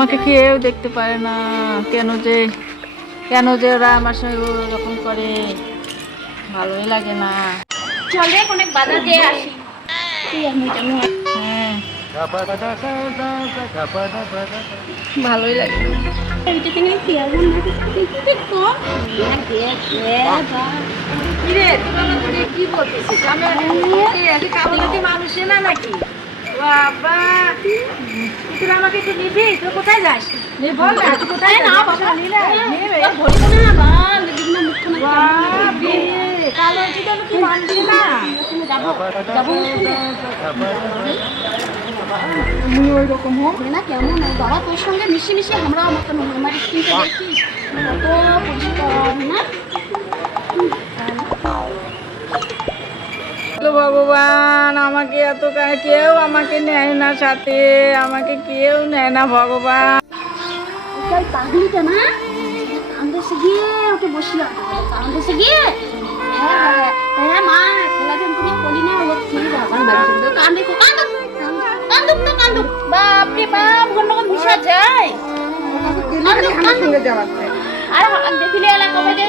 আমাকে কেউ দেখতে পারে না, কেন যে ওরা আমার সঙ্গে ওরকম করে, ভালোই লাগে না। চলে অনেক বাধা দিয়ে আসি। হ্যাঁ ভালোই লাগে। কি বলতেছিস? মানুষ না নাকি? বাবা তুই আমাকে একটু নিবি? তুই কোথায় যাস? বল না, তুই কোথায় না? কালো কি মানুষ না? ওই রকম হোক না কেমন বাবা তোর সঙ্গে মিশে মিশে আমরা মতন আমার স্কিনটা দেখিস কত পরিষ্কার না। ভগবান আমাকে এত কেউ আমাকে নেয় না সাথে, আমাকে কেউ নেয় না ভগবান। ওই পাগলিটা না কান্দেছে গিয়ে ওকে বসিয়ে কান্দেছে গিয়ে হ্যাঁ মা খেলাধুলা করে করি না ও ঠিক ভগবান বাড়ি কান্দে কান্দুক বাপরে বাপ ঘন্টা ঘুষা যায় আর দেখিলে এলাকা বাইরে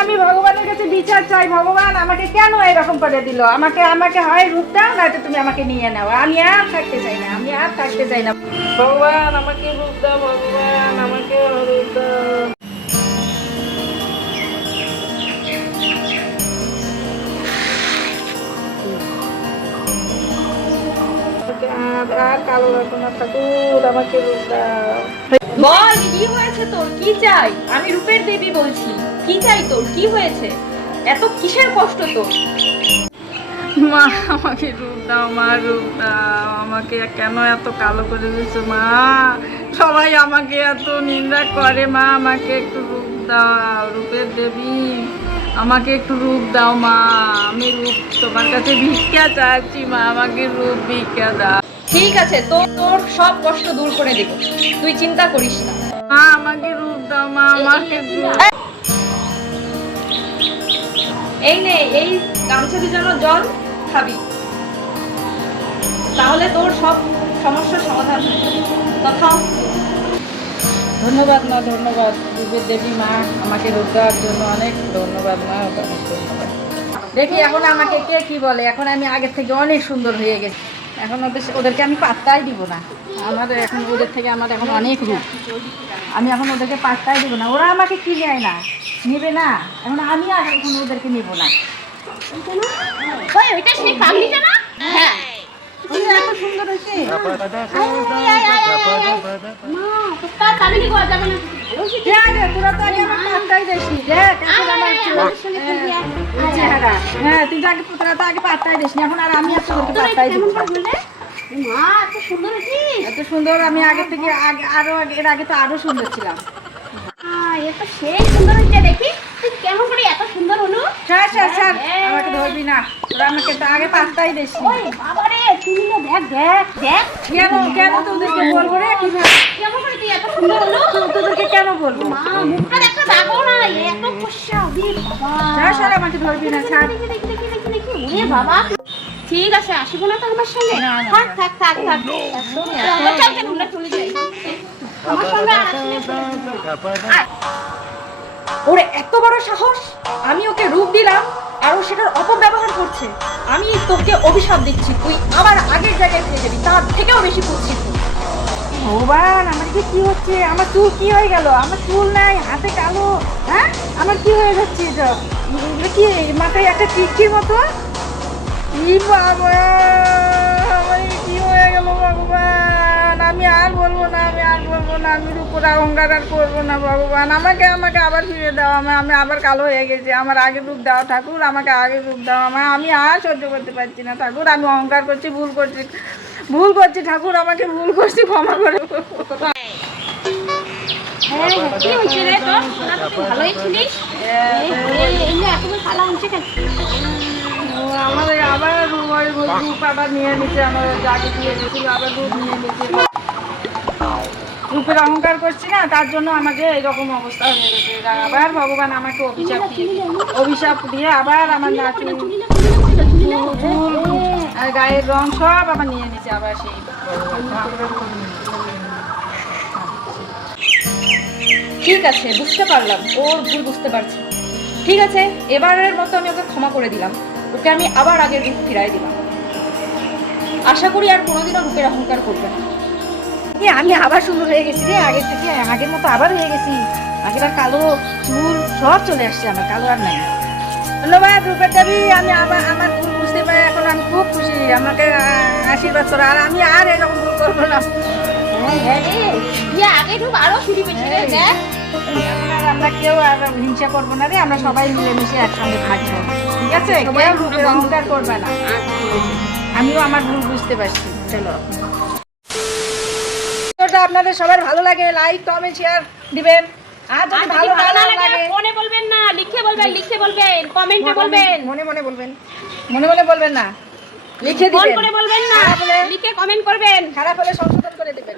আমি ভগবানের কাছে বিচার চাই, ভগবান আমাকে কেন এরকম করে দিল? আমাকে হয় রূপ দাও, নয়তো তুমি আমাকে নিয়ে নাও। আমি আর থাকতে চাই না, ভগবান আমাকে রূপ দাও, ভগবান আমাকে রূপ দাও। আর কালো রাখো না ঠাকুর, আমাকে রূপ দাও। বল কি হয়েছে তোর? কি চাই? আমি রূপের দেবী বলছি। কি চাই তোর? কি হয়েছে? এত কিসের কষ্ট তোর? মা আমাকে রূপ দাও, মা রূপ দাও। আমাকে কেন এত কালো করে দিয়েছো মা? সবাই আমাকে এত নিন্দা করে মা, আমাকে একটু রূপ দাও, রূপের দেবী আমাকে একটু রূপ দাও মা। আমি রূপ তোমার কাছে ভিক্ষা চাচ্ছি মা, আমাকে রূপ ভিক্ষা দাও। ঠিক আছে, তোর সব কষ্ট দূর করে দেব, তুই চিন্তা করিস না। মা আমাকে রূপ দাও মা, আমাকে এই নে, এই গামছা ভিজানো জল খাবি, তাহলে তোর সব সমস্যার সমাধান হয়ে যাবে। তথা ধন্যবাদ মা, ধন্যবাদ রূপের দেবী মা, আমাকে রূপ দেওয়ার জন্য অনেক ধন্যবাদ মা, অনেক ধন্যবাদ। দেখি এখন আমাকে কে কি বলে। এখন আমি আগের থেকে অনেক সুন্দর হয়ে গেছি, এখন ওদেরকে আমি পাত্তাই দিব না। এখন ওদের থেকে আমার এখন অনেক রূপ, আমি এখন ওদেরকে পাত্তাই দিব না। ওরা আমাকে কি নেয় না, নেবে না, এখন আমি আর এখন ওদেরকে নেব না। ওইটা সেই পাগলিটা না? হ্যাঁ এত সুন্দর হয়েছে মা তোর পাগলি গোয়া যাবে না। তোরা তো আগে আমার পাত্তাই দিসনি। দেখ এখন আমার চেহারা, হ্যাঁ তুই তোরা তো আগে পাত্তাই দিসনি, এখন আর আমি আর তোদেরকে পাত্তাই দিব না। মা এত সুন্দর হয়েছিস। এত সুন্দর আমি আগে থেকে এর আগে তো আরো সুন্দর ছিলাম। এটা সেই সুন্দর হয়েছে, দেখি তুই কেমন করে এত সুন্দর হলো। স্যার আমাকে ধরবি না, তোরা আমাকে তো আগে পাত্তাই দিসনি। ওই বাবারে তুমি না দেখ কেন তোদেরকে বলবো রে? কিভাবে কেমন করে তুই এত সুন্দর হলো? তোদেরকে কেন বলবো? মা মুখটা দেখা যাবো না এত খুশা দি বাবা। স্যার আমাকে ধরবি না, ছাড়। দেখি ওরে বাবা ঠিক আছে আসিব না তো আমার সঙ্গে? থাক আমরা চলে যাই আমার সঙ্গে আর আসিস না। ওরে এত বড় সাহস! আমি ওকে রূপ দিলাম আর ও সেটার অপব্যবহার করছে। আমি তোকে অভিশাপ দিচ্ছি, তুই আবার আগের জায়গায় ফিরে যাবি, তার থেকেও বেশি কুৎসিত। ভগবান আমার কি হচ্ছে? আমার চুল কি হয়ে গেল? আমার চুল নাই, হাতে কালো, হ্যাঁ আমার কি হয়ে যাচ্ছে? এটা কি মাথায় একটা টিকির মতো? কি বাবা আমার কি হয়ে গেল ভগবান? আমি আর বলবো না, আমি রূপের অহংকার আর করবো না ভগবান। আমাকে আবার ফিরে দাও, আমি আবার কালো হয়ে গেছি। আমার আগে রূপ দাও ঠাকুর, আমাকে আগে রূপ দাও। আমি আর সহ্য করতে পারছি না ঠাকুর, আমি অহংকার করছি, ভুল করছি ঠাকুর, আমাকে ভুল করছি, ক্ষমা করে। কি হয়েছে রে তোর? তুই ভালোই ছিলিস, এই যে এত কালা হয়েছে কেন? আমাদের আবার রূপ আবার নিয়ে নিচ্ছে, আমার আগে দিয়ে গেছিল আবার রূপ নিয়ে নিচ্ছে। রূপের অহংকার করছি না, তার জন্য আমাকে এরকম অবস্থা হয়ে গেছে। আবার ভগবান আমাকে অভিশাপ দিয়ে আবার আমার নাচুর আর গায়ের রং সব আবার নিয়ে নিছে আবার সেই ঠিক আছে, বুঝতে পারলাম, ওর ভুল বুঝতে পারছি। ঠিক আছে, এবারের মতো আমি ওকে ক্ষমা করে দিলাম, ওকে আমি আবার আগের রূপ ফিরাই দিলাম। আশা করি আর কোনোদিনও রূপের অহংকার করবে না। আমি আবার সুন্দর হয়ে গেছি রে, আগের থেকে আগের মতো আবার হয়ে গেছি। আগের আর কালো চুল সব চলে আসছে, আমার কালো আর নাই। ধন্যবাদ রূপের দেবী, আমি আবার আমার ভুল বুঝতে পারি, এখন আমি খুব খুশি। আমাকে আশীর্বাদ করো, আর আমি আর এরকম ভুল করবো না। হ্যাঁ রে, তুই আগে ঢুক আরো ছুটি পেয়েছি রে, দেখ। আর আমরা কেউ আর হিংসা করবো না রে, আমরা সবাই মিলেমিশে একসঙ্গে থাকবো, ঠিক আছে? সবাই কেউ রূপের অহংকার করবে না। আমিও আমার ভুল বুঝতে পারছি। চলো, ভিডিওটা আপনাদের সবার ভালো লাগে লাইক কমেন্ট শেয়ার দিবেন। আর যদি ভালো না লাগে ফোনে বলবেন না, লিখে বলবেন, কমেন্টে বলবেন। মনে মনে বলবেন, মনে মনে বলবেন না, লিখে ফোন দিবেন। করে বলবেন না, খারাপ হলে লিখে কমেন্ট করবেন। খারাপ হলে সংশোধন করে দিবেন।